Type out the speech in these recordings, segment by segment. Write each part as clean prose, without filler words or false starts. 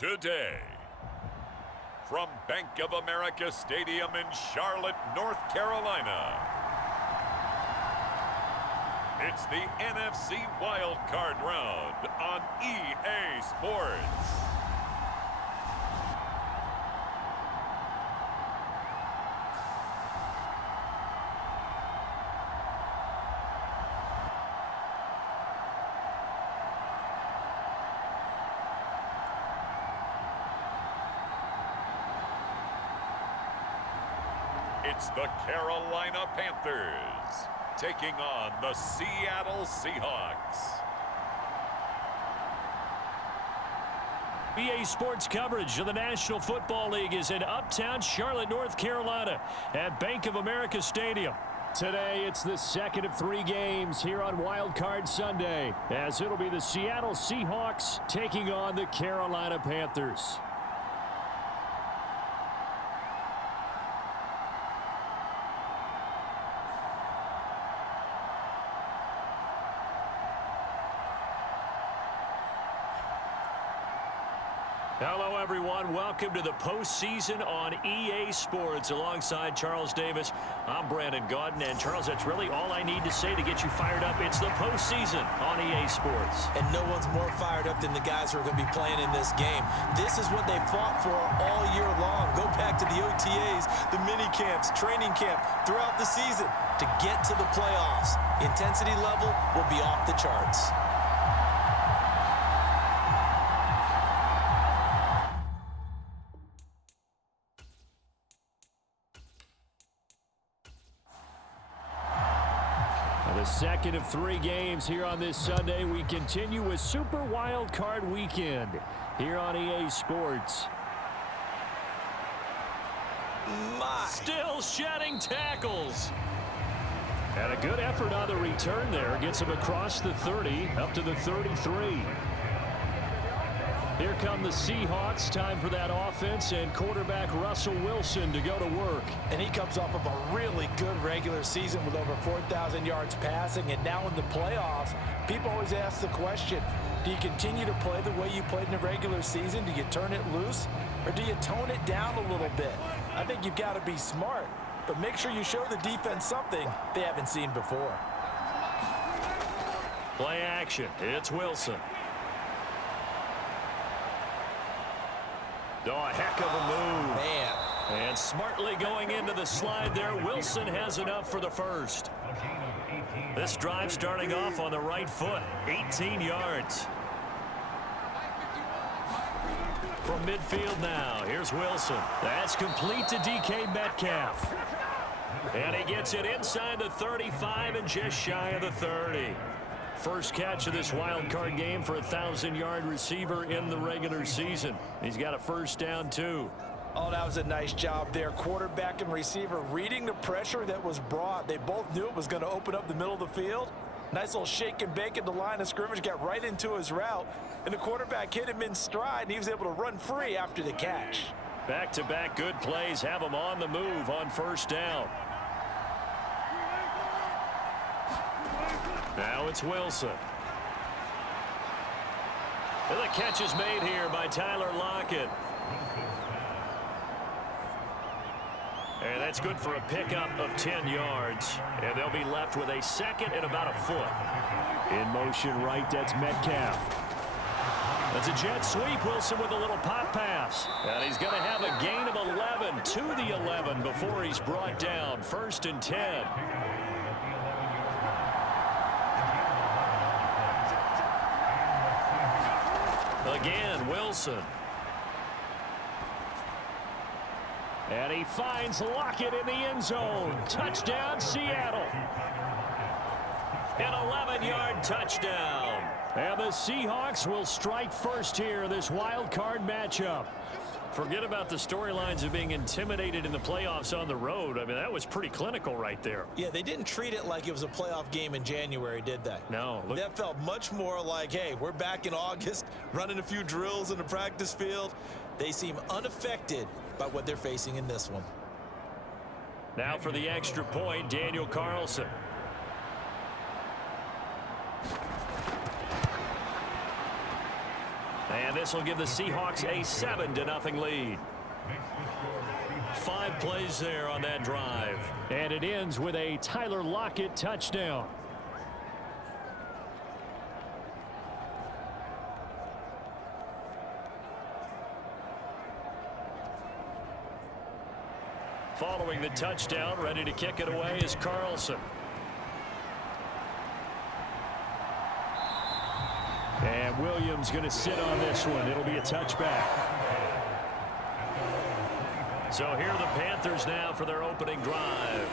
today. From Bank of America Stadium in Charlotte, North Carolina, it's the NFC Wild Card Round on EA Sports. It's the Carolina Panthers taking on the Seattle Seahawks. EA Sports coverage of the National Football League is in uptown Charlotte, North Carolina at Bank of America Stadium. Today, it's the second of 3 games here on Wild Card Sunday, as it'll be the Seattle Seahawks taking on the Carolina Panthers. Hello, everyone. Welcome to the postseason on EA Sports. Alongside Charles Davis, I'm Brandon Gaudin. And, Charles, that's really all I need to say to get you fired up. It's the postseason on EA Sports. And no one's more fired up than the guys who are going to be playing in this game. This is what they fought for all year long. Go back to the OTAs, the mini camps, training camp, throughout the season to get to the playoffs. Intensity level will be off the charts. The second of 3 games here on this Sunday. We continue with Super Wild Card Weekend here on EA Sports. Still shedding tackles. And a good effort on the return there. Gets him across the 30, up to the 33. Here come the Seahawks. Time for that offense and quarterback Russell Wilson to go to work. And he comes off of a really good regular season with over 4,000 yards passing. And now in the playoffs, people always ask the question, do you continue to play the way you played in the regular season? Do you turn it loose? Or do you tone it down a little bit? I think you've got to be smart. But make sure you show the defense something they haven't seen before. Play action. It's Wilson. Oh, a heck of a move. Man. And smartly going into the slide there. Wilson has enough for the first. This drive starting off on the right foot. 18 yards. From midfield now, here's Wilson. That's complete to DK Metcalf. And he gets it inside the 35 and just shy of the 30. First catch of this wild card game for a 1,000-yard receiver in the regular season. He's got a first down, too. Oh, that was a nice job there. Quarterback and receiver reading the pressure that was brought. They both knew it was going to open up the middle of the field. Nice little shake and bake at the line of scrimmage, got right into his route. And the quarterback hit him in stride, and he was able to run free after the catch. Back-to-back good plays have him on the move on first down. Now it's Wilson. And the catch is made here by Tyler Lockett. And that's good for a pickup of 10 yards. And they'll be left with a second and about a foot. In motion right, that's Metcalf. That's a jet sweep. Wilson with a little pop pass. And he's going to have a gain of 11 to the 11 before he's brought down. First and 10. Again, Wilson. And he finds Lockett in the end zone. Touchdown, Seattle. An 11-yard touchdown. And the Seahawks will strike first here in this wild card matchup. Forget about the storylines of being intimidated in the playoffs on the road. I mean, that was pretty clinical right there. Yeah, they didn't treat it like it was a playoff game in January, did they? No. That felt much more like, hey, we're back in August, running a few drills in the practice field. They seem unaffected by what they're facing in this one. Now for the extra point, Daniel Carlson. And this will give the Seahawks a 7-0 lead. 5 plays there on that drive. And it ends with a Tyler Lockett touchdown. Following the touchdown, ready to kick it away is Carlson. And Williams going to sit on this one. It'll be a touchback. So here are the Panthers now for their opening drive.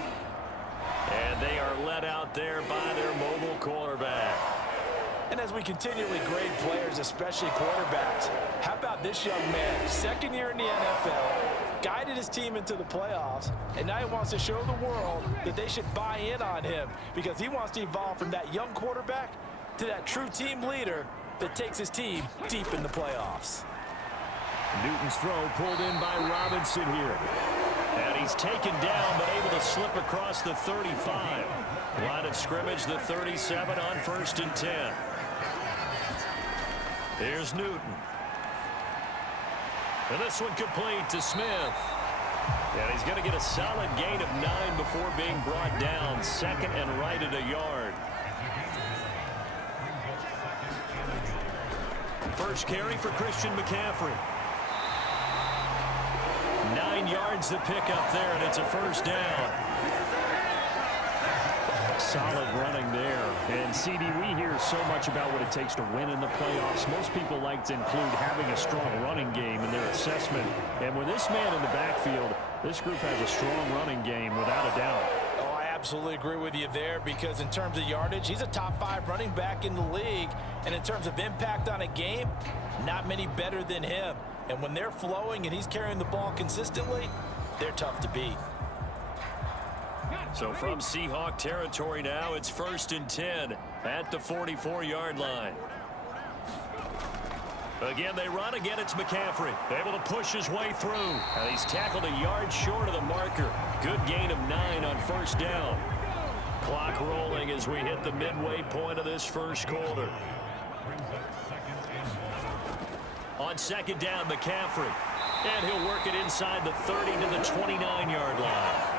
And they are led out there by their mobile quarterback. And as we continually grade players, especially quarterbacks, how about this young man, second year in the NFL, guided his team into the playoffs, and now he wants to show the world that they should buy in on him because he wants to evolve from that young quarterback to that true team leader that takes his team deep in the playoffs. Newton's throw pulled in by Robinson here. And he's taken down but able to slip across the 35. Line of scrimmage, the 37 on 1st and 10. Here's Newton. And this one complete to Smith. And he's going to get a solid gain of 9 before being brought down. Second and right at a yard. First carry for Christian McCaffrey. 9 yards to pick up there, and it's a first down. Solid running there. And CD, we hear so much about what it takes to win in the playoffs. Most people like to include having a strong running game in their assessment. And with this man in the backfield, this group has a strong running game without a doubt. Oh, I absolutely agree with you there because in terms of yardage, he's a top 5 running back in the league. And in terms of impact on a game, not many better than him. And when they're flowing and he's carrying the ball consistently, they're tough to beat. So from Seahawk territory now, it's 1st and 10 at the 44-yard line. Again, they run. Again, it's McCaffrey. Able to push his way through. And he's tackled a yard short of the marker. Good gain of 9 on first down. Clock rolling as we hit the midway point of this first quarter. On second down, McCaffrey. And he'll work it inside the 30 to the 29-yard line.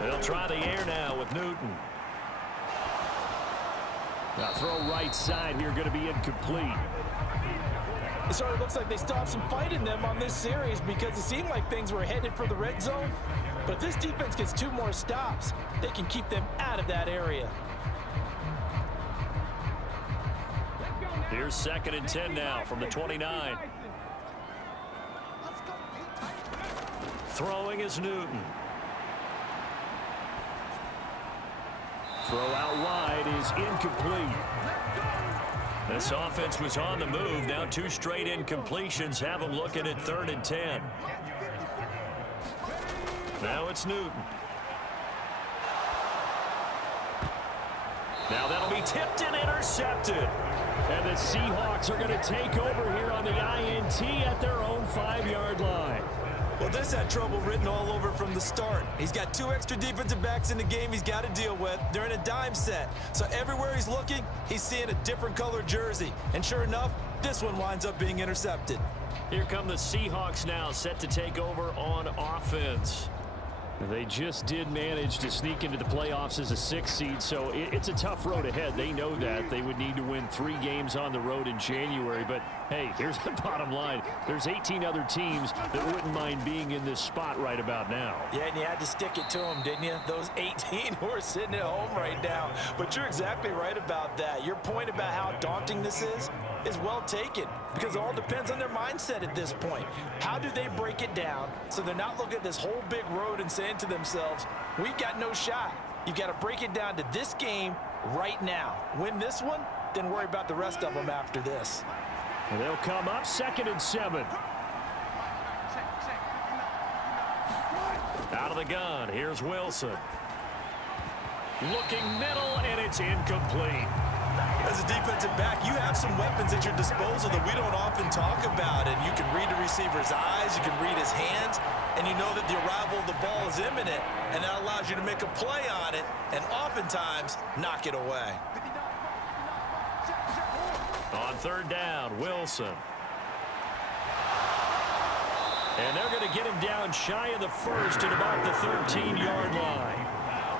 They'll try the air now with Newton. Now throw right side here, going to be incomplete. So it looks like they still have some fight in them on this series because it seemed like things were headed for the red zone. But if this defense gets 2 more stops, they can keep them out of that area. Here's 2nd and 10 now from the 29. Throwing is Newton. Throw out wide is incomplete. This offense was on the move. Now 2 straight incompletions have them looking at 3rd and 10. Now it's Newton. Now that'll be tipped and intercepted. And the Seahawks are going to take over here on the INT at their own 5-yard line. Well, this had trouble written all over from the start. He's got 2 extra defensive backs in the game he's got to deal with. They're in a dime set. So everywhere he's looking, he's seeing a different color jersey. And sure enough, this one winds up being intercepted. Here come the Seahawks now, set to take over on offense. They just did manage to sneak into the playoffs as a 6th seed, so it's a tough road ahead. They know that. They would need to win 3 games on the road in January. But, hey, here's the bottom line. There's 18 other teams that wouldn't mind being in this spot right about now. Yeah, and you had to stick it to them, didn't you? Those 18 who are sitting at home right now. But you're exactly right about that. Your point about how daunting this is well taken because it all depends on their mindset at this point. How do they break it down so they're not looking at this whole big road and saying to themselves, we've got no shot. You've got to break it down to this game right now. Win this one, then worry about the rest of them after this. And they'll come up 2nd and 7. Out of the gun, here's Wilson. Looking middle, and it's incomplete. As a defensive back, you have some weapons at your disposal that we don't often talk about. And you can read the receiver's eyes, you can read his hands, and you know that the arrival of the ball is imminent, and that allows you to make a play on it and oftentimes knock it away. On third down, Wilson. And they're going to get him down shy of the first at about the 13-yard line.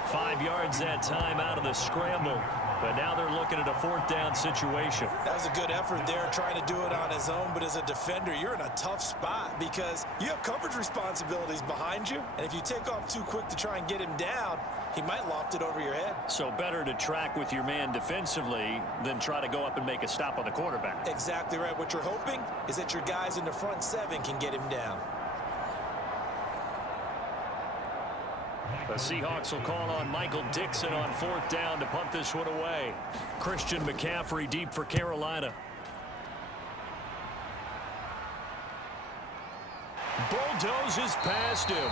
5 yards that time out of the scramble. But now they're looking at a fourth down situation. That was a good effort there, trying to do it on his own. But as a defender, you're in a tough spot because you have coverage responsibilities behind you. And if you take off too quick to try and get him down, he might loft it over your head. So better to track with your man defensively than try to go up and make a stop on the quarterback. Exactly right. What you're hoping is that your guys in the front seven can get him down. The Seahawks will call on Michael Dixon on fourth down to punt this one away. Christian McCaffrey deep for Carolina. Bulldozes past him.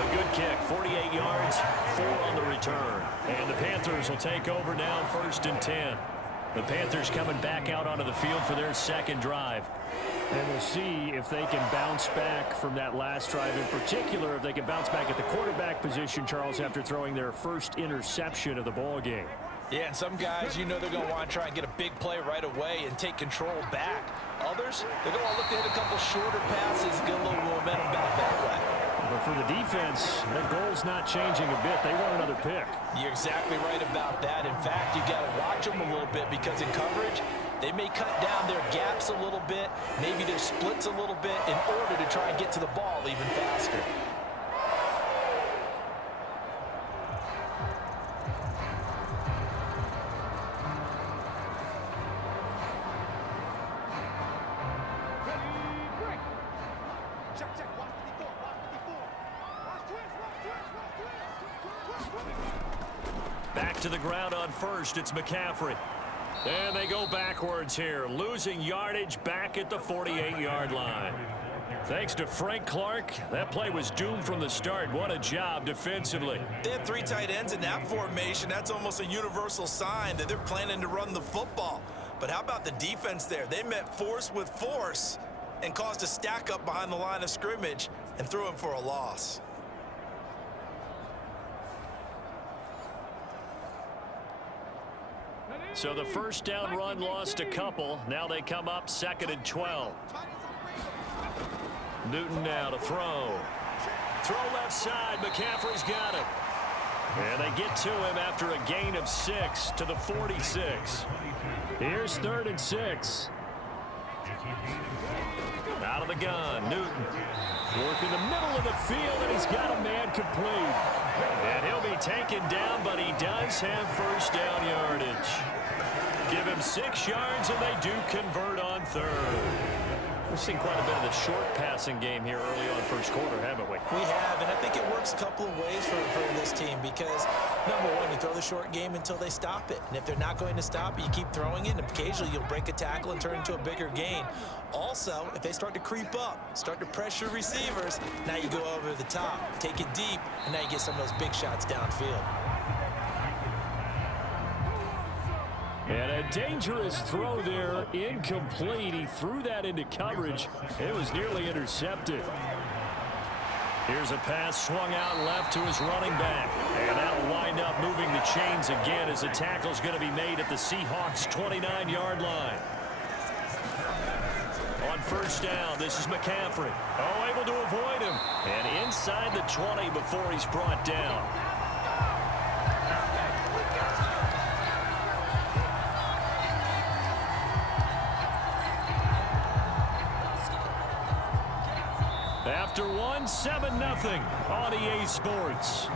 A good kick, 48 yards, 4 on the return. And the Panthers will take over now, 1st and 10. The Panthers coming back out onto the field for their second drive. And we'll see if they can bounce back from that last drive. In particular, if they can bounce back at the quarterback position, Charles, after throwing their first interception of the ball game. Yeah, and some guys, you know they're going to want to try and get a big play right away and take control back. Others, they're going to look to hit a couple shorter passes, get a little momentum back that way. But for the defense, the goal's not changing a bit. They want another pick. You're exactly right about that. In fact, you got to watch them a little bit because in coverage, they may cut down their gaps a little bit, maybe their splits a little bit in order to try and get to the ball even faster. Back to the ground on first, it's McCaffrey. And they go backwards here, losing yardage back at the 48-yard line. Thanks to Frank Clark, that play was doomed from the start. What a job defensively. They have 3 tight ends in that formation. That's almost a universal sign that they're planning to run the football. But how about the defense there? They met force with force and caused a stack up behind the line of scrimmage and threw him for a loss. So the first down run lost a couple. Now they come up 2nd and 12. Newton now to throw. Throw left side. McCaffrey's got it. And they get to him after a gain of 6 to the 46. Here's 3rd and 6. Out of the gun, Newton. Work in the middle of the field, and he's got a man complete. And he'll be taken down, but he does have first down yardage. Give him 6 yards, and they do convert on 3rd. We've seen quite a bit of the short passing game here early on first quarter, haven't we? We have, and I think it works a couple of ways for this team because, number one, you throw the short game until they stop it. And if they're not going to stop it, you keep throwing it, and occasionally you'll break a tackle and turn into a bigger gain. Also, if they start to creep up, start to pressure receivers, now you go over the top, take it deep, and now you get some of those big shots downfield. And a dangerous throw there, incomplete. He threw that into coverage. It was nearly intercepted. Here's a pass swung out left to his running back. And that'll wind up moving the chains again as the tackle's going to be made at the Seahawks' 29-yard line. On first down, this is McCaffrey. Oh, able to avoid him. And inside the 20 before he's brought down. After one, 7-0 on EA Sports.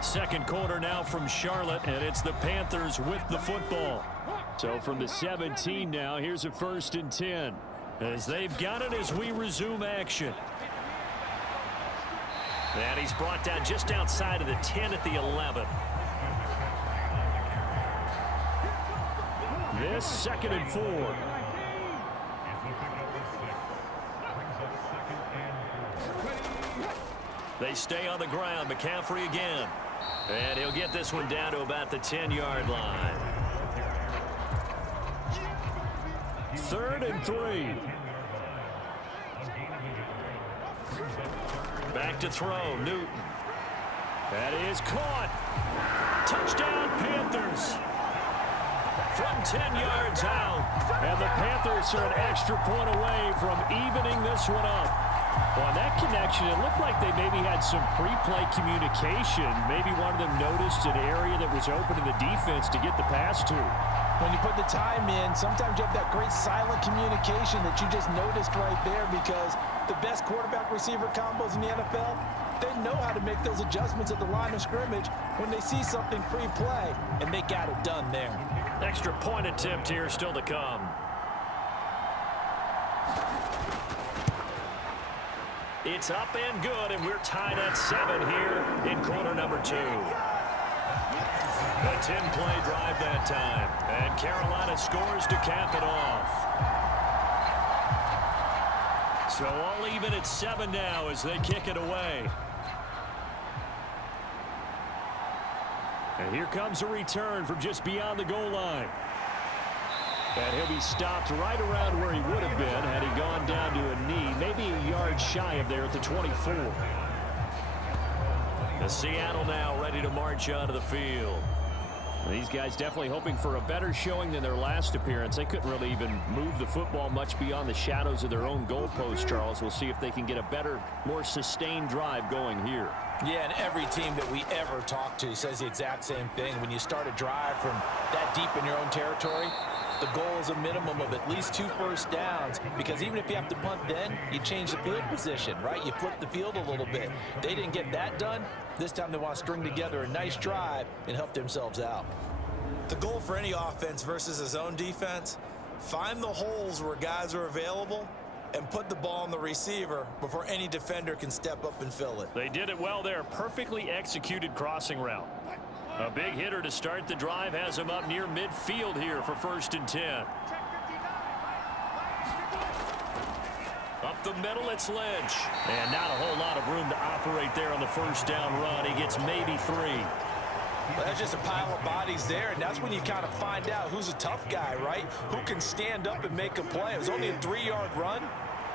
Second quarter now from Charlotte, and it's the Panthers with the football. So from the 17 now, here's a 1st and 10. As they've got it as we resume action. And he's brought down just outside of the 10 at the 11. This 2nd and 4. They stay on the ground. McCaffrey again. And he'll get this one down to about the 10-yard line. 3rd and 3. Back to throw. Newton. That is caught. Touchdown, Panthers. From 10 yards out. And the Panthers are an extra point away from evening this one up. On that connection, it looked like they maybe had some pre-play communication. Maybe one of them noticed an area that was open in the defense to get the pass to. When you put the time in, sometimes you have that great silent communication that you just noticed right there, because the best quarterback-receiver combos in the NFL, they know how to make those adjustments at the line of scrimmage when they see something pre-play, and they got it done there. Extra point attempt here still to come. It's up and good, and we're tied at 7 here in quarter number 2. A 10-play drive that time, and Carolina scores to cap it off. So all even at 7 now as they kick it away. And here comes a return from just beyond the goal line. And he'll be stopped right around where he would have been had he gone down to a knee, maybe a yard shy of there at the 24. The Seattle now ready to march onto the field. These guys definitely hoping for a better showing than their last appearance. They couldn't really even move the football much beyond the shadows of their own goalpost, Charles. We'll see if they can get a better, more sustained drive going here. Yeah, and every team that we ever talk to says the exact same thing. When you start a drive from that deep in your own territory, the goal is a minimum of at least 2 first downs, because even if you have to punt then, you change the field position, right? You flip the field a little bit. They didn't get that done. This time they want to string together a nice drive and help themselves out. The goal for any offense versus his own defense, find the holes where guys are available and put the ball on the receiver before any defender can step up and fill it. They did it well there. Perfectly executed crossing route. A big hitter to start the drive has him up near midfield here for 1st and 10. Up the middle, it's Lynch. And not a whole lot of room to operate there on the 1st down run. He gets maybe 3. Well, that's just a pile of bodies there, and that's when you kind of find out who's a tough guy, right? Who can stand up and make a play. It was only a 3-yard run,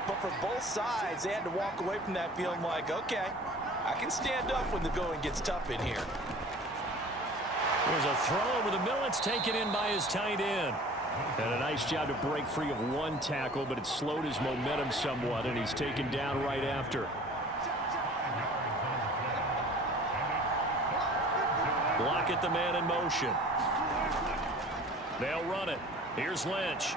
but for both sides, they had to walk away from that feeling like, okay, I can stand up when the going gets tough in here. There's a throw over the middle. It's taken in by his tight end. And a nice job to break free of one tackle, but it slowed his momentum somewhat, and he's taken down right after. Lock the man in motion. They'll run it. Here's Lynch.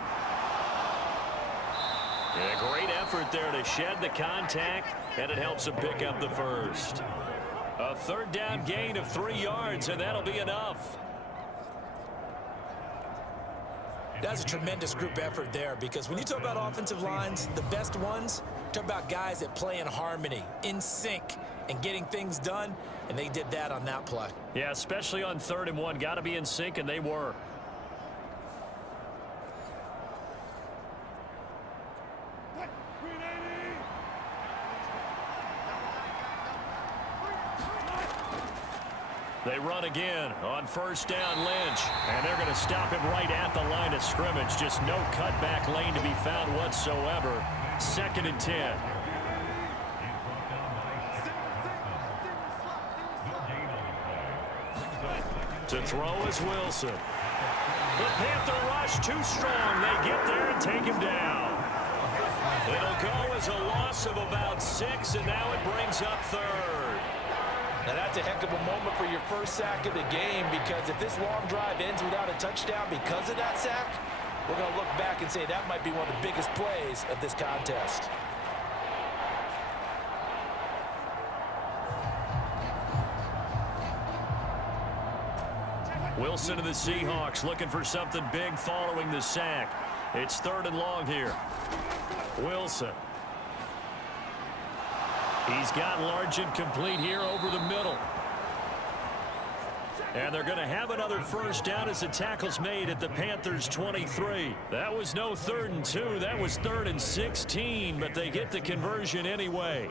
And a great effort there to shed the contact, and it helps him pick up the 1st. A 3rd down gain of 3 yards, and that'll be enough. That's a tremendous group effort there, because when you talk about offensive lines, the best ones, talk about guys that play in harmony, in sync, and getting things done, and they did that on that play. Yeah, especially on 3rd and 1. Got to be in sync, and they were. They run again on 1st down, Lynch. And they're going to stop him right at the line of scrimmage. Just no cutback lane to be found whatsoever. 2nd and 10. To throw is Wilson. The Panther rush too strong. They get there and take him down. It'll go as a loss of about 6, and now it brings up 3rd. Now that's a heck of a moment for your first sack of the game, because if this long drive ends without a touchdown because of that sack, we're going to look back and say that might be one of the biggest plays of this contest. Wilson of the Seahawks looking for something big following the sack. It's 3rd and long here. Wilson. He's got large and complete here over the middle. And they're going to have another 1st down as the tackle's made at the Panthers' 23. That was no 3rd and 2. That was 3rd and 16, but they get the conversion anyway.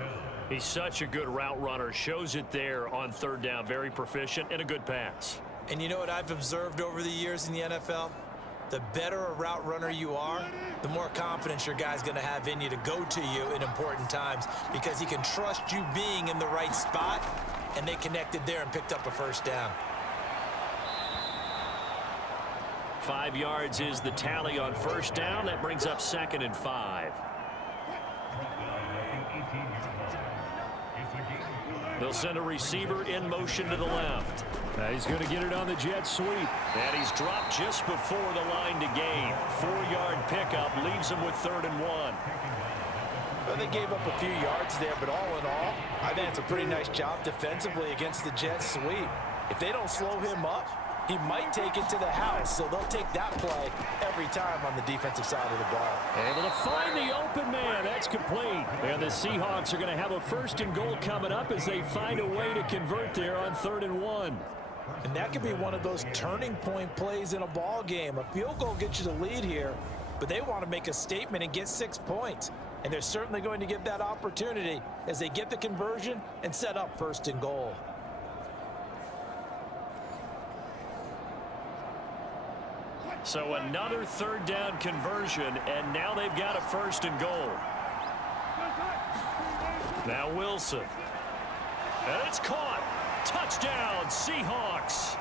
He's such a good route runner. Shows it there on third down. Very proficient and a good pass. And you know what I've observed over the years in the NFL? The better a route runner you are, the more confidence your guy's going to have in you to go to you in important times because he can trust you being in the right spot, and they connected there and picked up a first down. 5 yards is the tally on first down. That brings up 2nd and 5. They'll send a receiver in motion to the left. He's going to get it on the jet sweep. And he's dropped just before the line to gain. 4-yard pickup leaves him with 3rd and 1. Well, they gave up a few yards there, but all in all, I think it's a pretty nice job defensively against the jet sweep. If they don't slow him up, he might take it to the house, so they'll take that play every time on the defensive side of the ball. Able to find the open man. That's complete. And the Seahawks are going to have a 1st and goal coming up as they find a way to convert there on 3rd and 1. And that could be one of those turning point plays in a ball game. A field goal gets you the lead here, but they want to make a statement and get 6 points. And they're certainly going to get that opportunity as they get the conversion and set up 1st and goal. So another 3rd down conversion, and now they've got a 1st and goal. Now Wilson. And it's caught. Touchdown, Seahawks.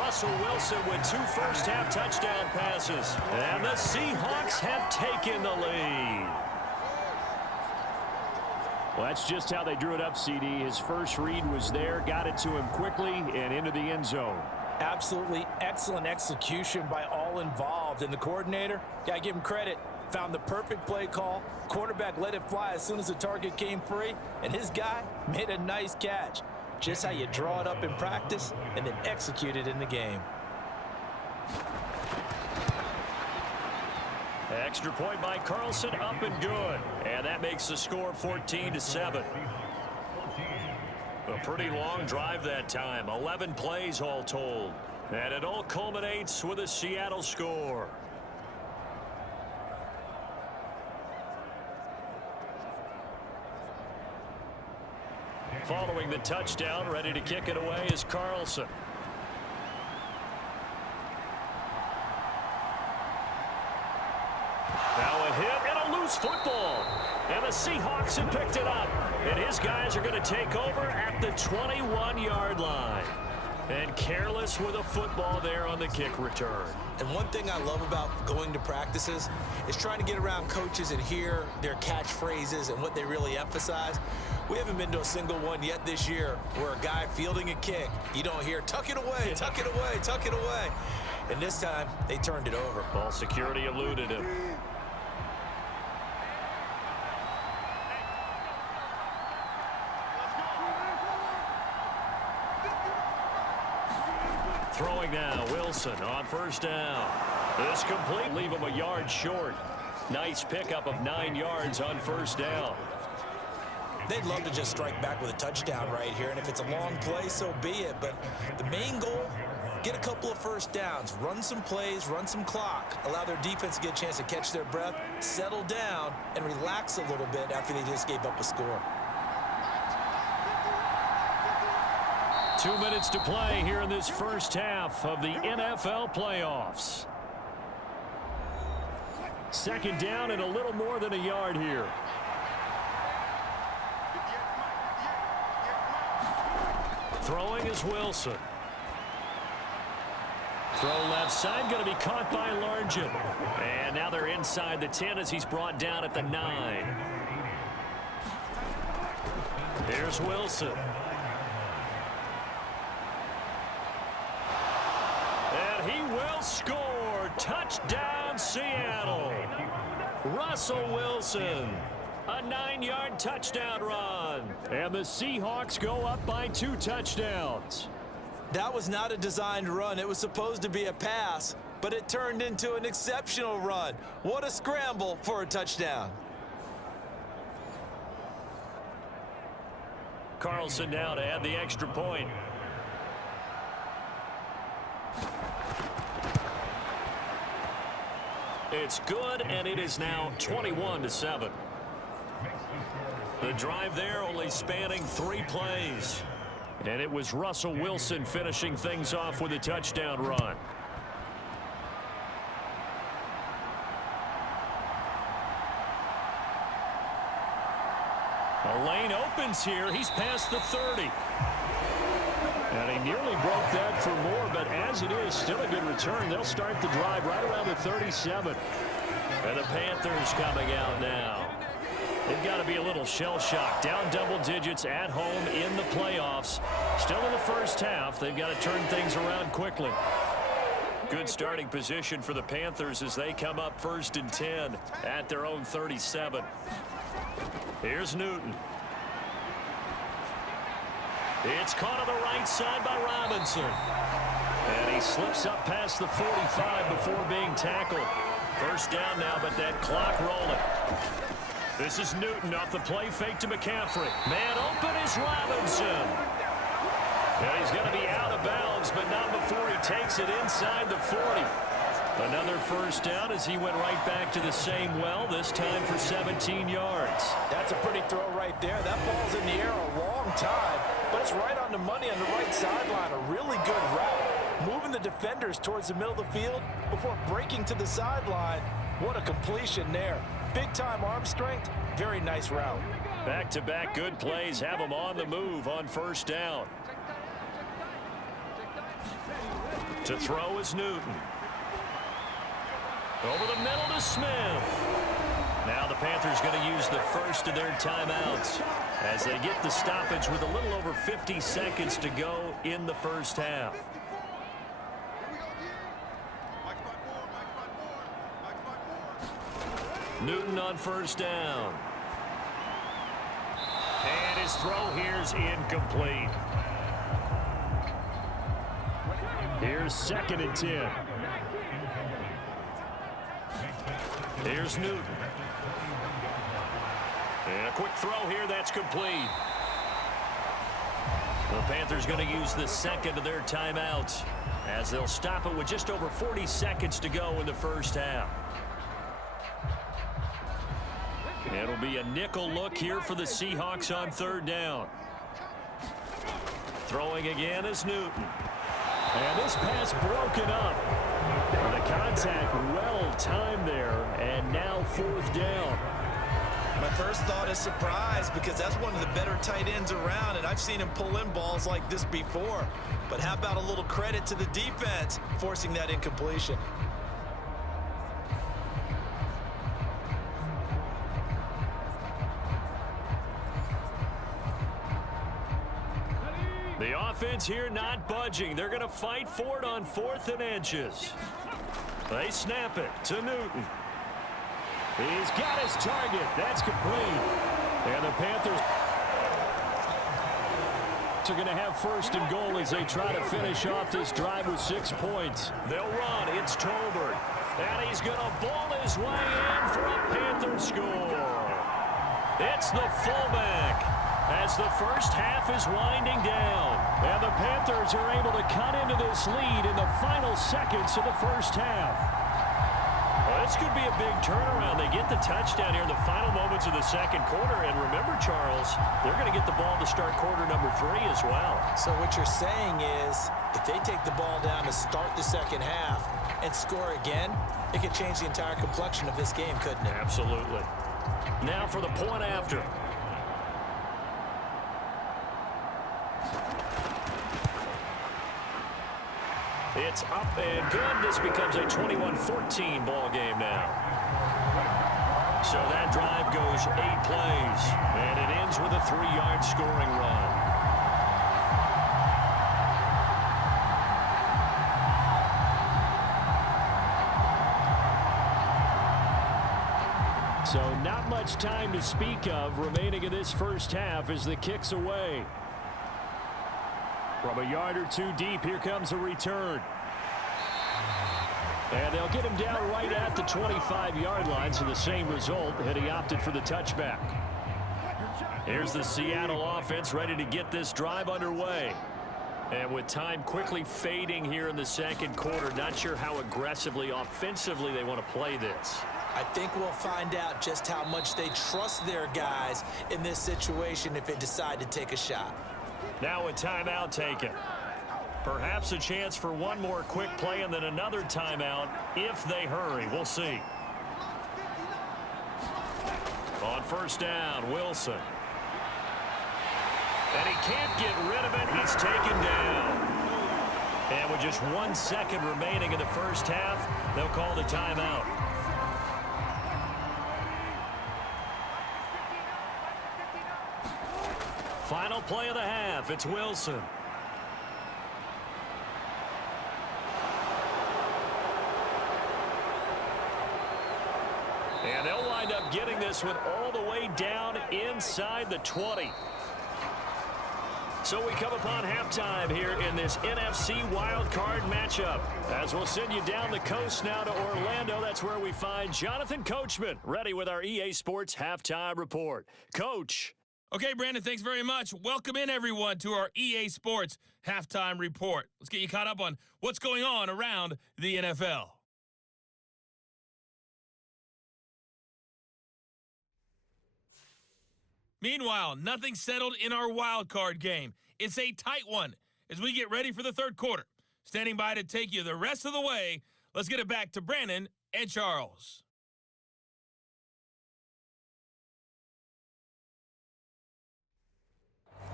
Russell Wilson with 2 first-half touchdown passes. And the Seahawks have taken the lead. Well, that's just how they drew it up, CD. His first read was there, got it to him quickly, and into the end zone. Absolutely excellent execution by all involved. And the coordinator, gotta give him credit, found the perfect play call. Quarterback let it fly as soon as the target came free, and his guy made a nice catch. Just how you draw it up in practice and then execute it in the game. Extra point by Carlson, up and good. And that makes the score 14-7. A pretty long drive that time. 11 plays all told. And it all culminates with a Seattle score. Following the touchdown, ready to kick it away is Carlson. Now a hit and a loose football. And the Seahawks have picked it up. And his guys are going to take over at the 21-yard line. And careless with a football there on the kick return. And one thing I love about going to practices is trying to get around coaches and hear their catchphrases and what they really emphasize. We haven't been to a single one yet this year where a guy fielding a kick, you don't hear, tuck it away, tuck it away, tuck it away. And this time, they turned it over. Ball security eluded him. Throwing now, Wilson on first down. This complete, leave him a yard short. Nice pickup of 9 yards on first down. They'd love to just strike back with a touchdown right here, and if it's a long play, so be it. But the main goal, get a couple of first downs, run some plays, run some clock, allow their defense to get a chance to catch their breath, settle down, and relax a little bit after they just gave up a score. 2 minutes to play here in this first half of the NFL playoffs. 2nd down and a little more than a yard here. Throwing is Wilson. Throw left side, going to be caught by Largent. And now they're inside the 10 as he's brought down at the 9. Here's Wilson. And he will score. Touchdown, Seattle. Russell Wilson. A 9-yard touchdown run. And the Seahawks go up by 2 touchdowns. That was not a designed run. It was supposed to be a pass, but it turned into an exceptional run. What a scramble for a touchdown. Carlson now to add the extra point. It's good, and it is now 21-7. The drive there only spanning 3 plays. And it was Russell Wilson finishing things off with a touchdown run. A lane opens here. He's past the 30. And he nearly broke that for more, but as it is, still a good return. They'll start the drive right around the 37. And the Panthers coming out now. They've got to be a little shell-shocked. Down double digits at home in the playoffs. Still in the first half. They've got to turn things around quickly. Good starting position for the Panthers as they come up 1st and 10 at their own 37. Here's Newton. It's caught on the right side by Robinson. And he slips up past the 45 before being tackled. First down now, but that clock rolling. This is Newton off the play fake to McCaffrey. Man open is Robinson. And he's going to be out of bounds, but not before he takes it inside the 40. Another first down as he went right back to the same well, this time for 17 yards. That's a pretty throw right there. That ball's in the air a long time, but it's right on the money on the right sideline. A really good route. Moving the defenders towards the middle of the field before breaking to the sideline. What a completion there. Big-time arm strength. Very nice route. Back-to-back good plays have him on the move on first down. To throw is Newton. Over the middle to Smith. Now the Panthers going to use the first of their timeouts as they get the stoppage with a little over 50 seconds to go in the first half. Newton on first down. And his throw here's incomplete. Here's 2nd and 10. Here's Newton. And a quick throw here, that's complete. The Panthers going to use the second of their timeouts as they'll stop it with just over 40 seconds to go in the first half. It'll be a nickel look here for the Seahawks on 3rd down. Throwing again is Newton. And this pass broken up. The contact well timed there, and now 4th down. My first thought is surprise because that's one of the better tight ends around, and I've seen him pull in balls like this before. But how about a little credit to the defense forcing that incompletion? The offense here not budging. They're going to fight for it on 4th and inches. They snap it to Newton. He's got his target. That's complete. And the Panthers are going to have 1st and goal as they try to finish off this drive with 6 points. They'll run. It's Tolbert. And he's going to ball his way in for a Panther score. It's the fullback as the first half is winding down. And the Panthers are able to cut into this lead in the final seconds of the first half. Well, this could be a big turnaround. They get the touchdown here in the final moments of the second quarter. And remember, Charles, they're going to get the ball to start quarter number 3 as well. So what you're saying is if they take the ball down to start the second half and score again, it could change the entire complexion of this game, couldn't it? Absolutely. Now for the point after. It's up and good. This becomes a 21-14 ball game now. So that drive goes 8 plays, and it ends with a 3-yard scoring run. So not much time to speak of remaining in this first half as the kick's away. From a yard or 2 deep, here comes a return. And they'll get him down right at the 25-yard line, so the same result, and he opted for the touchback. Here's the Seattle offense ready to get this drive underway. And with time quickly fading here in the second quarter, not sure how aggressively, offensively they want to play this. I think we'll find out just how much they trust their guys in this situation if they decide to take a shot. Now a timeout taken. Perhaps a chance for one more quick play and then another timeout if they hurry. We'll see. On first down, Wilson. And he can't get rid of it. He's taken down. And with just 1 second remaining in the first half, they'll call the timeout. Final play of the half. It's Wilson. And they'll wind up getting this one all the way down inside the 20. So we come upon halftime here in this NFC wildcard matchup. As we'll send you down the coast now to Orlando, that's where we find Jonathan Coachman ready with our EA Sports Halftime Report. Coach. Okay, Brandon, thanks very much. Welcome in, everyone, to our EA Sports Halftime Report. Let's get you caught up on what's going on around the NFL. Meanwhile, nothing settled in our wild card game. It's a tight one as we get ready for the third quarter. Standing by to take you the rest of the way, let's get it back to Brandon and Charles.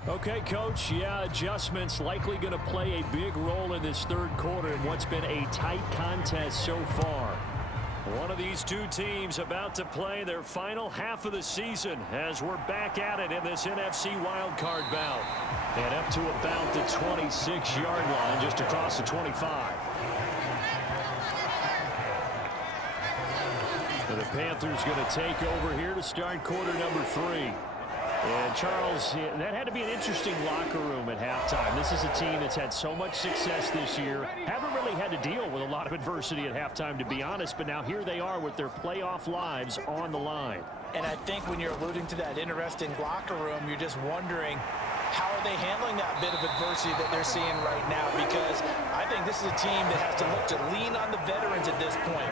Okay, Coach, adjustments likely going to play a big role in this third quarter in what's been a tight contest so far. One of these two teams about to play their final half of the season as we're back at it in this NFC wildcard bout. And up to about the 26-yard line, just across the 25. So the Panthers going to take over here to start quarter number 3. And, Charles, that had to be an interesting locker room at halftime. This is a team that's had so much success this year. Haven't really had to deal with a lot of adversity at halftime, to be honest. But now here they are with their playoff lives on the line. And I think when you're alluding to that interesting locker room, you're just wondering how are they handling that bit of adversity that they're seeing right now? Because I think this is a team that has to look to lean on the veterans at this point.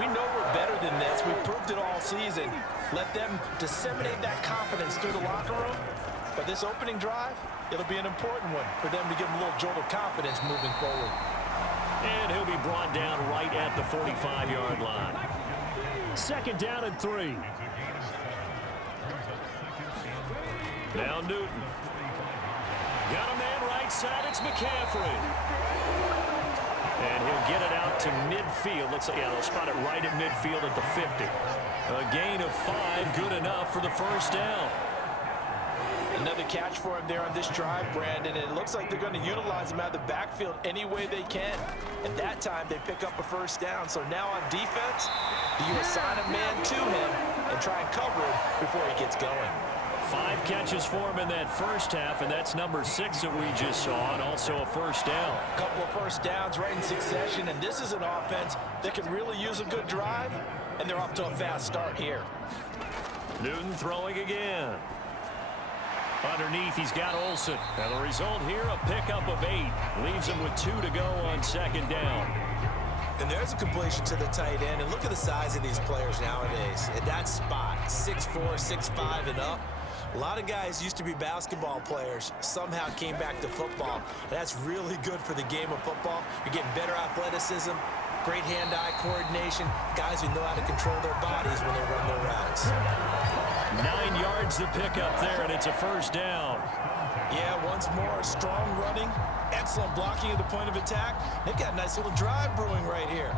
We know we're better than this. We've proved it all season. Let them disseminate that confidence through the locker room. But this opening drive, it'll be an important one for them to give them a little jolt of confidence moving forward. And he'll be brought down right at the 45-yard line. Second down and 3. Now Newton. Got a man right side. It's McCaffrey. And he'll get it out to midfield. They'll spot it right at midfield at the 50. A gain of 5, good enough for the first down. Another catch for him there on this drive, Brandon. And it looks like they're going to utilize him out of the backfield any way they can. At that time, they pick up a first down. So now on defense, do you assign a man to him and try and cover him before he gets going? 5 catches for him in that first half, and that's number 6 that we just saw, and also a first down. A couple of first downs right in succession, and this is an offense that can really use a good drive, and they're off to a fast start here. Newton throwing again. Underneath, he's got Olsen. And the result here, a pickup of 8. Leaves him with 2 to go on second down. And there's a completion to the tight end, and look at the size of these players nowadays. At that spot, 6'4", 6'5", and up. A lot of guys used to be basketball players, somehow came back to football. That's really good for the game of football. You're getting better athleticism, great hand-eye coordination, guys who know how to control their bodies when they run their routes. 9 yards to pick up there, and it's a first down. Yeah, once more, strong running, excellent blocking at the point of attack. They've got a nice little drive brewing right here.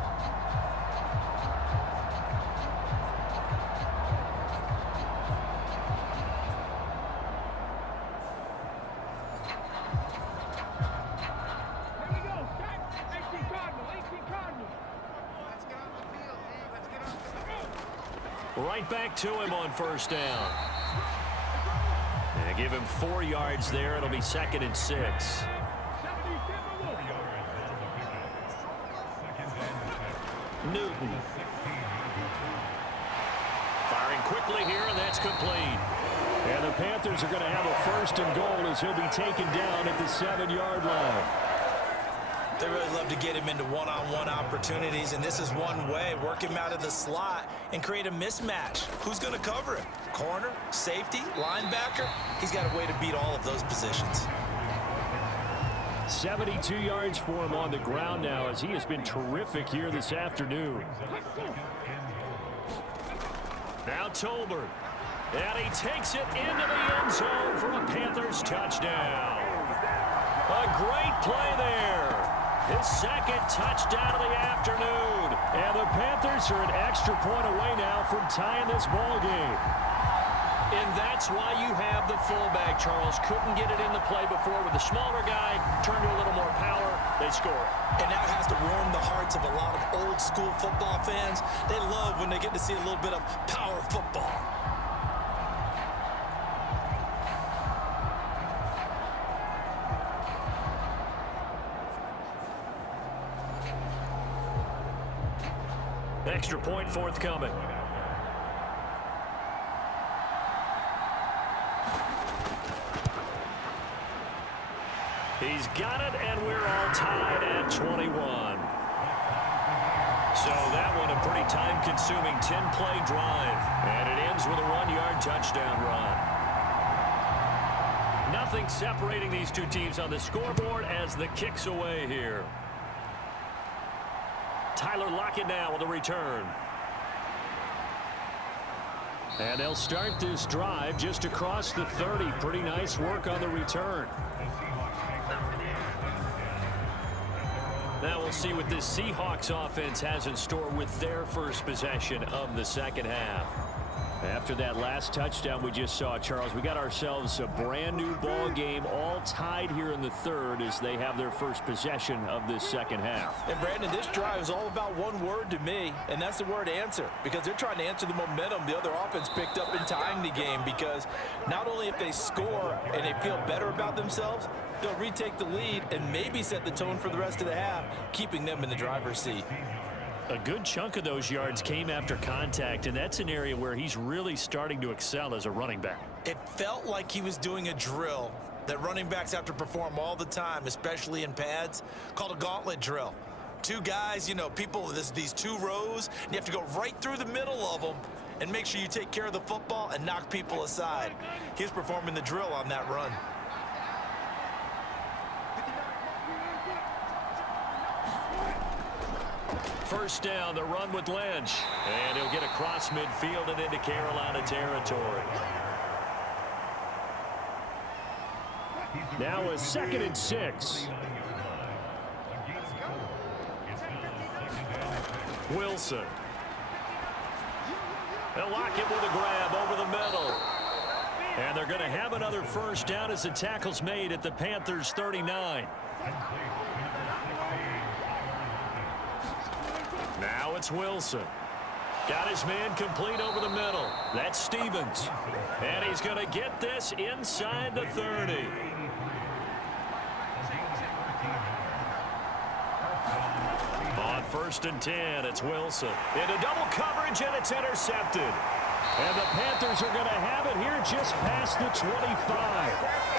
Right back to him on first down. And give him 4 yards there. It'll be 2nd and 6. Newton. Firing quickly here, and that's complete. And the Panthers are going to have a 1st and goal as he'll be taken down at the 7-yard line. They really love to get him into one-on-one opportunities, and this is one way. Work him out of the slot and create a mismatch. Who's going to cover him? Corner, safety, linebacker? He's got a way to beat all of those positions. 72 yards for him on the ground now as he has been terrific here this afternoon. Now Tolbert. And he takes it into the end zone for a Panthers touchdown. A great play there. His second touchdown of the afternoon. And the Panthers are an extra point away now from tying this ball game. And that's why you have the fullback, Charles. Couldn't get it in the play before with the smaller guy. Turned to a little more power. They score. And that has to warm the hearts of a lot of old-school football fans. They love when they get to see a little bit of power football. Extra point forthcoming. He's got it, and we're all tied at 21. So that one a pretty time-consuming 10-play drive. And it ends with a 1-yard touchdown run. Nothing separating these two teams on the scoreboard as the kick's away here. Tyler Lockett now with a return. And they'll start this drive just across the 30. Pretty nice work on the return. Now we'll see what this Seahawks offense has in store with their first possession of the second half. After that last touchdown we just saw, Charles, we got ourselves a brand new ball game, all tied here in the third as they have their first possession of this second half. And Brandon, this drive is all about one word to me, and that's the word answer, because they're trying to answer the momentum the other offense picked up in tying the game, because not only if they score and they feel better about themselves, they'll retake the lead and maybe set the tone for the rest of the half, keeping them in the driver's seat. A good chunk of those yards came after contact, and that's an area where he's really starting to excel as a running back. It felt like he was doing a drill that running backs have to perform all the time, especially in pads, called a gauntlet drill. Two guys, you know, people, these two rows, and you have to go right through the middle of them and make sure you take care of the football and knock people aside. He was performing the drill on that run. First down, the run with Lynch. And he'll get across midfield and into Carolina territory. Now a 2nd and 6. Wilson. They'll lock it with a grab over the middle. And they're going to have another first down as the tackle's made at the Panthers' 39. Now it's Wilson. Got his man complete over the middle. That's Stevens. And he's going to get this inside the 30. On 1st and 10, it's Wilson. Into double coverage, and it's intercepted. And the Panthers are going to have it here just past the 25.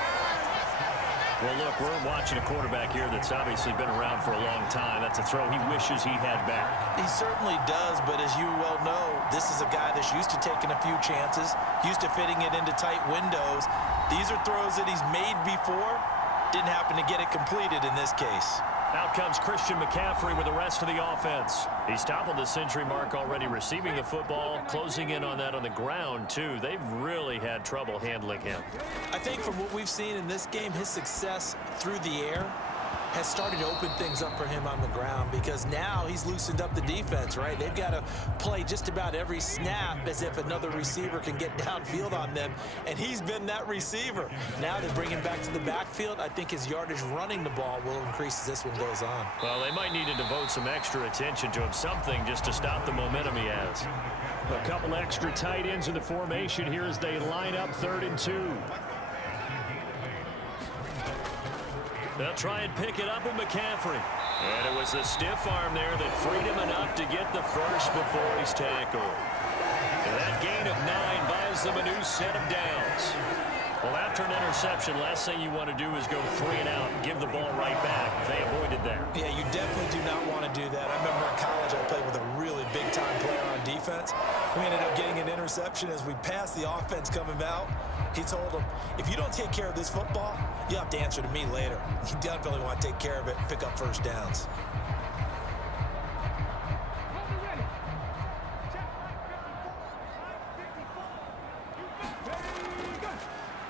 Well, look, we're watching a quarterback here that's obviously been around for a long time. That's a throw he wishes he had back. He certainly does, but as you well know, this is a guy that's used to taking a few chances, used to fitting it into tight windows. These are throws that he's made before. Didn't happen to get it completed in this case. Out comes Christian McCaffrey with the rest of the offense. He's toppled the century mark already receiving the football, closing in on that on the ground, too. They've really had trouble handling him. I think from what we've seen in this game, his success through the air has started to open things up for him on the ground, because now he's loosened up the defense, right? They've got to play just about every snap as if another receiver can get downfield on them, and he's been that receiver. Now they bring him back to the backfield. I think his yardage running the ball will increase as this one goes on. Well, they might need to devote some extra attention to him, something just to stop the momentum he has. A couple extra tight ends in the formation here as they line up 3rd and 2. They'll try and pick it up with McCaffrey. And it was a stiff arm there that freed him enough to get the first before he's tackled. And that gain of 9 buys them a new set of downs. Well, after an interception, last thing you want to do is go 3 and out and give the ball right back. They avoided that. Yeah, you definitely do not want to do that. I remember in college I played with a really big-time player on defense. We ended up getting an interception as we passed the offense coming out. He told him, if you don't take care of this football, you have to answer to me later. You definitely want to take care of it and pick up first downs.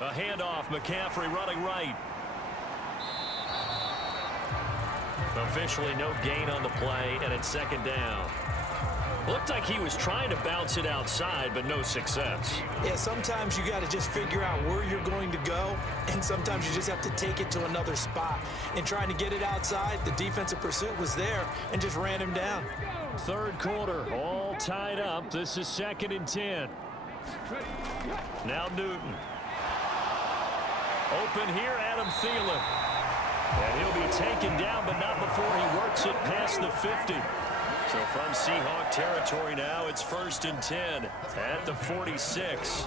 A handoff, McCaffrey running right. Officially no gain on the play, and it's second down. Looked like he was trying to bounce it outside, but no success. Yeah, sometimes you got to just figure out where you're going to go, and sometimes you just have to take it to another spot. In trying to get it outside, the defensive pursuit was there and just ran him down. Third quarter, all tied up. This is 2nd and 10. Now Newton. Open here, Adam Thielen. And he'll be taken down, but not before he works it past the 50. So from Seahawk territory now, it's 1st and 10 at the 46.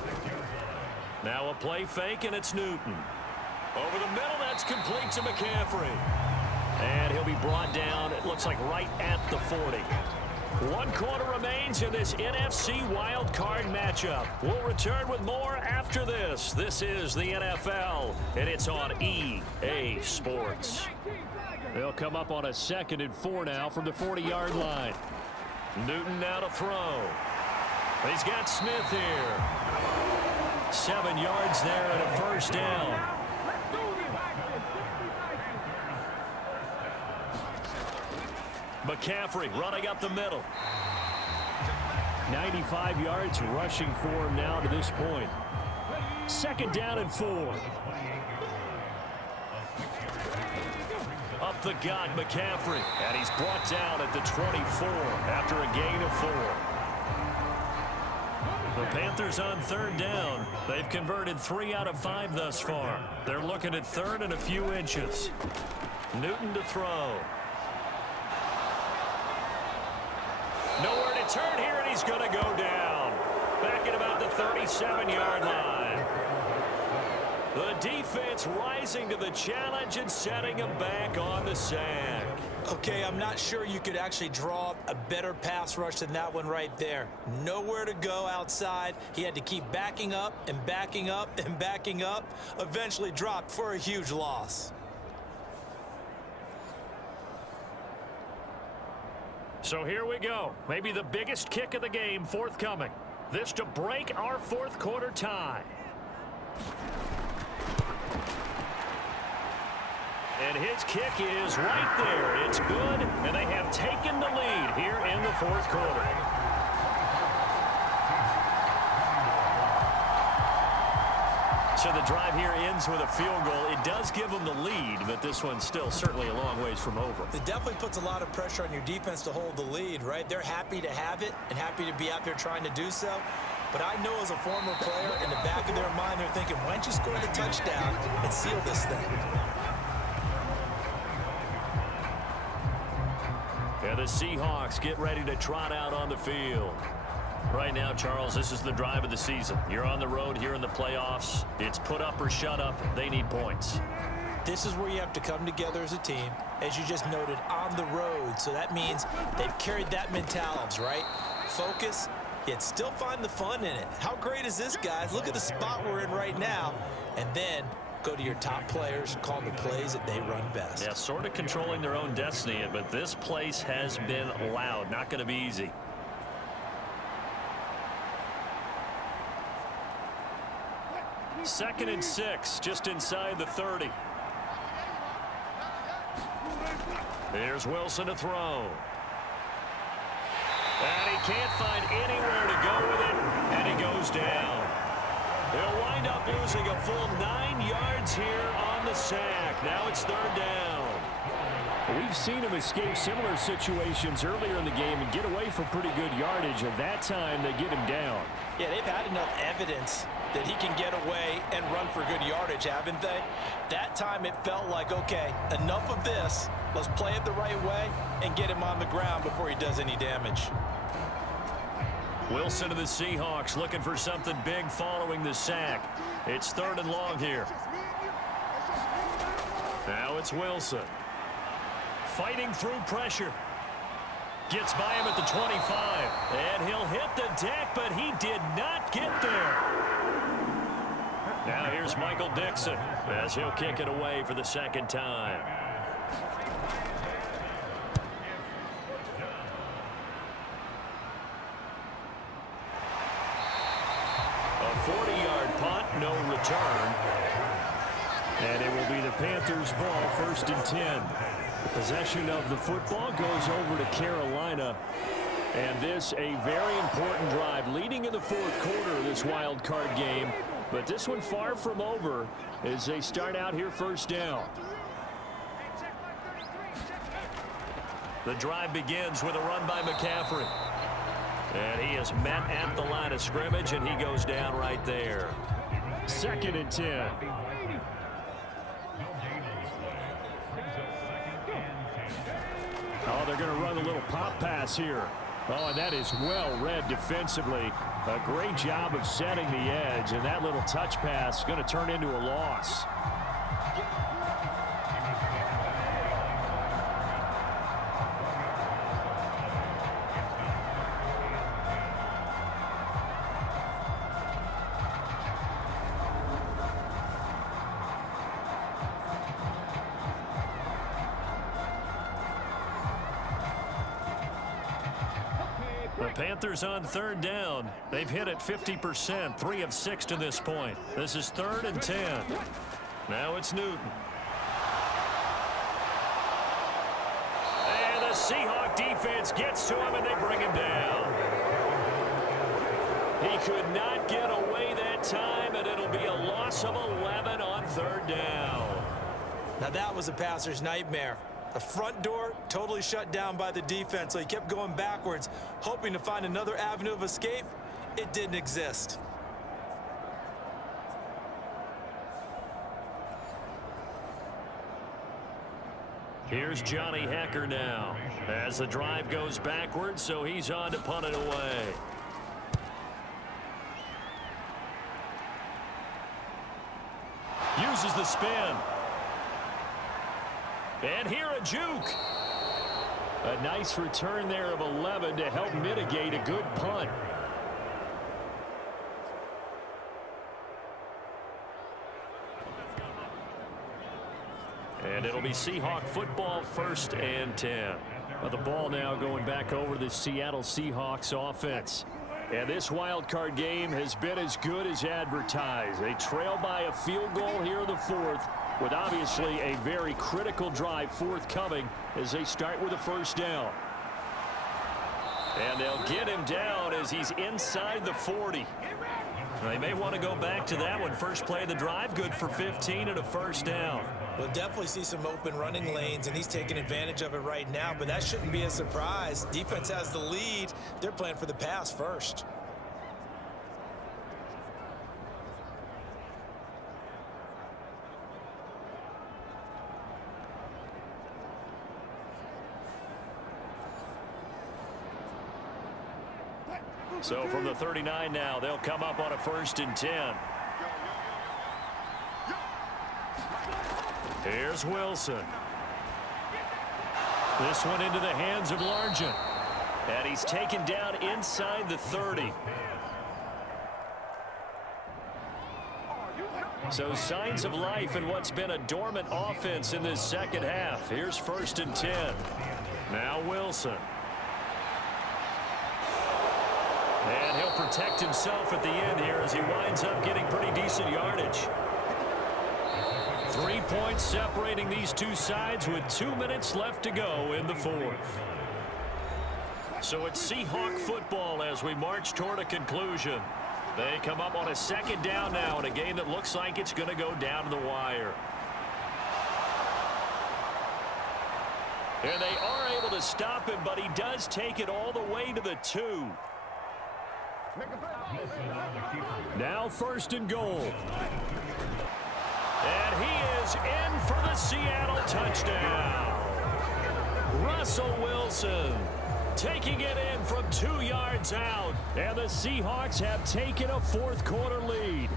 Now a play fake, and it's Newton. Over the middle, that's complete to McCaffrey. And he'll be brought down, it looks like right at the 40. 1 quarter remains in this NFC wild card matchup. We'll return with more after this. This is the NFL, and it's on EA Sports. They'll come up on a 2nd and 4 now from the 40-yard line. Newton now to throw. He's got Smith here. 7 yards there and a first down. McCaffrey running up the middle. 95 yards rushing for him now to this point. 2nd down and 4. Up the gut, McCaffrey. And he's brought down at the 24 after a gain of 4. The Panthers on 3rd down. They've converted 3 out of 5 thus far. They're looking at 3rd and a few inches. Newton to throw. Nowhere to turn here, and he's going to go down. Back at about the 37-yard line. The defense rising to the challenge and setting him back on the sack. Okay, I'm not sure you could actually draw up a better pass rush than that one right there. Nowhere to go outside. He had to keep backing up and backing up and backing up. Eventually dropped for a huge loss. So here we go. Maybe the biggest kick of the game forthcoming. This to break our 4th quarter tie. And his kick is right there. It's good, and they have taken the lead here in the 4th quarter. So the drive here ends with a field goal. It does give them the lead, but this one's still certainly a long ways from over. It definitely puts a lot of pressure on your defense to hold the lead, right? They're happy to have it and happy to be out there trying to do so. But I know as a former player, in the back of their mind, they're thinking, why don't you score the touchdown and seal this thing? Yeah, the Seahawks get ready to trot out on the field. Right now, Charles, this is the drive of the season. You're on the road here in the playoffs. It's put up or shut up. They need points. This is where you have to come together as a team, as you just noted, on the road. So that means they've carried that mentality, right? Focus, yet still find the fun in it. How great is this, guys? Look at the spot we're in right now. And then go to your top players, call the plays that they run best. Yeah, sort of controlling their own destiny, but this place has been loud. Not going to be easy. Second and 6, just inside the 30. Here's Wilson to throw. And he can't find anywhere to go with it, and he goes down. He'll wind up losing a full 9 yards here on the sack. Now it's 3rd down. We've seen him escape similar situations earlier in the game and get away from pretty good yardage, and that time they get him down. Yeah, they've had enough evidence that he can get away and run for good yardage, haven't they? That time it felt like, okay, enough of this. Let's play it the right way and get him on the ground before he does any damage. Wilson to the Seahawks looking for something big following the sack. It's 3rd and long here. Now it's Wilson. Fighting through pressure. Gets by him at the 25. And he'll hit the deck, but he did not get there. Now here's Michael Dixon as he'll kick it away for the second time. A 40-yard punt, no return. And it will be the Panthers' ball, 1st and 10. Possession of the football goes over to Carolina. And this a very important drive leading in the 4th quarter of this wild card game. But this one far from over as they start out here 1st down. The drive begins with a run by McCaffrey. And he is met at the line of scrimmage, and he goes down right there. 2nd and 10. Oh, they're going to run a little pop pass here. Oh, and that is well read defensively. A great job of setting the edge, and that little touch pass is going to turn into a loss. Panthers on 3rd down. They've hit it 50%, 3 of 6 to this point. This is 3rd and 10. Now it's Newton. And the Seahawk defense gets to him, and they bring him down. He could not get away that time, and it'll be a loss of 11 on 3rd down. Now that was a passer's nightmare. The front door totally shut down by the defense, so he kept going backwards, hoping to find another avenue of escape. It didn't exist. Here's Johnny Hecker now as the drive goes backwards, so he's on to punt it away. Uses the spin. And here a juke. A nice return there of 11 to help mitigate a good punt. And it'll be Seahawk football, 1st and 10. Well, the ball now going back over the Seattle Seahawks offense. And this wild card game has been as good as advertised. They trail by a field goal here in the 4th, with obviously a very critical drive forthcoming as they start with a 1st down. And they'll get him down as he's inside the 40. They may want to go back to that one. First play of the drive, good for 15 and a 1st down. We'll definitely see some open running lanes, and he's taking advantage of it right now, but that shouldn't be a surprise. Defense has the lead. They're playing for the pass first. So from the 39 now, they'll come up on a 1st and 10. Here's Wilson. This one into the hands of Largent. And he's taken down inside the 30. So signs of life in what's been a dormant offense in this second half. Here's 1st and 10. Now Wilson. And he'll protect himself at the end here as he winds up getting pretty decent yardage. 3 points separating these two sides with 2 minutes left to go in the 4th. So it's Seahawk football as we march toward a conclusion. They come up on a 2nd down now in a game that looks like it's going to go down to the wire. And they are able to stop him, but he does take it all the way to the 2. Now 1st and goal. And he is in for the Seattle touchdown. Russell Wilson taking it in from 2 yards out. And the Seahawks have taken a 4th quarter lead.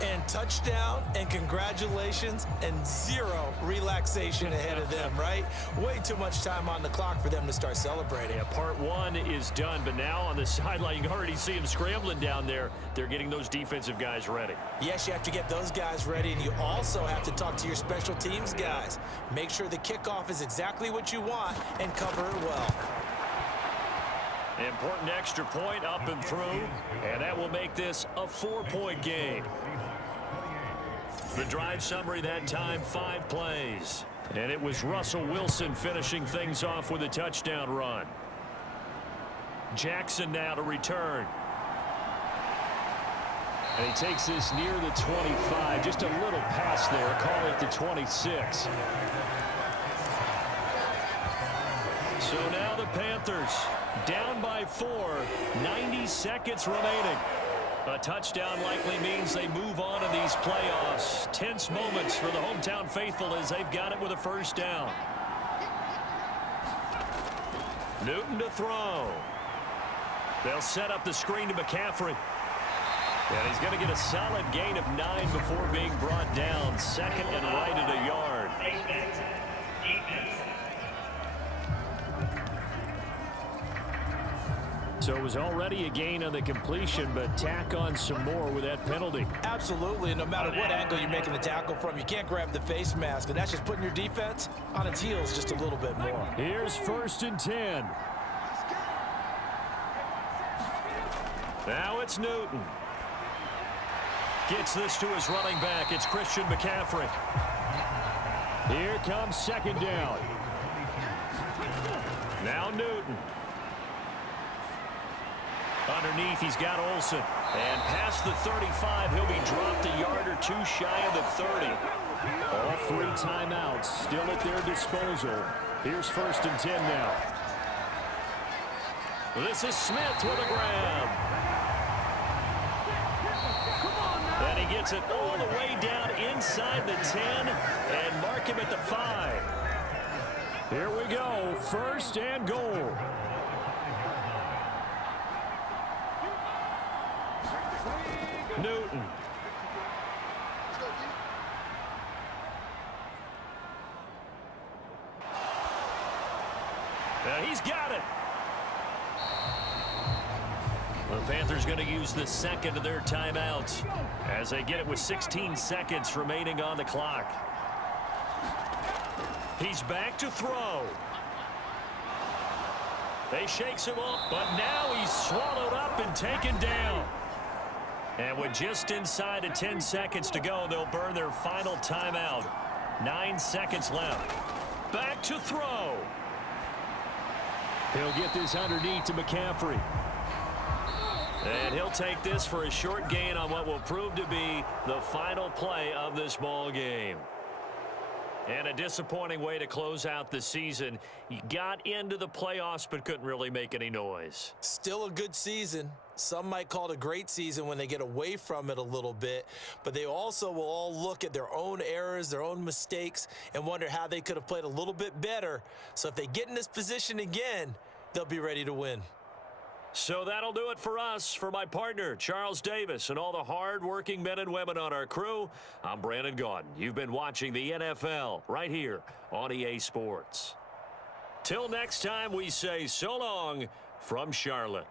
And touchdown and congratulations and zero relaxation ahead of them, right? Way too much time on the clock for them to start celebrating. Yeah, part one is done, but now on the sideline, you can already see them scrambling down there. They're getting those defensive guys ready. Yes, you have to get those guys ready, and you also have to talk to your special teams guys. Make sure the kickoff is exactly what you want and cover it well. Important extra point up and through, and that will make this a 4-point game. The drive summary that time, 5 plays. And it was Russell Wilson finishing things off with a touchdown run. Jackson now to return. And he takes this near the 25. Just a little pass there. Call it the 26. So now the Panthers down by 4. 90 seconds remaining. A touchdown likely means they move on in these playoffs. Tense moments for the hometown faithful as they've got it with a first down. Newton to throw. They'll set up the screen to McCaffrey. And he's going to get a solid gain of 9 before being brought down. Second and right at a yard. So it was already a gain on the completion, but tack on some more with that penalty. Absolutely, and no matter what angle you're making the tackle from, you can't grab the face mask, and that's just putting your defense on its heels just a little bit more. Here's 1st and 10. Now it's Newton. Gets this to his running back. It's Christian McCaffrey. Here comes 2nd down. Now Newton. Underneath, he's got Olsen. And past the 35, he'll be dropped a yard or two shy of the 30. All 3 timeouts still at their disposal. Here's 1st and 10 now. This is Smith with a grab. And he gets it all the way down inside the 10 and mark him at the 5. Here we go, 1st and goal. Newton. He's got it. The Panthers going to use the second of their timeouts as they get it with 16 seconds remaining on the clock. He's back to throw. They shakes him up, but now he's swallowed up and taken down. And with just inside of 10 seconds to go, they'll burn their final timeout. 9 seconds left. Back to throw. He'll get this underneath to McCaffrey. And he'll take this for a short gain on what will prove to be the final play of this ball game. And a disappointing way to close out the season. He got into the playoffs but couldn't really make any noise. Still a good season. Some might call it a great season when they get away from it a little bit, but they also will all look at their own errors, their own mistakes, and wonder how they could have played a little bit better. So if they get in this position again, they'll be ready to win. So that'll do it for us. For my partner, Charles Davis, and all the hard-working men and women on our crew, I'm Brandon Gaudin. You've been watching the NFL right here on EA Sports. Till next time, we say so long from Charlotte.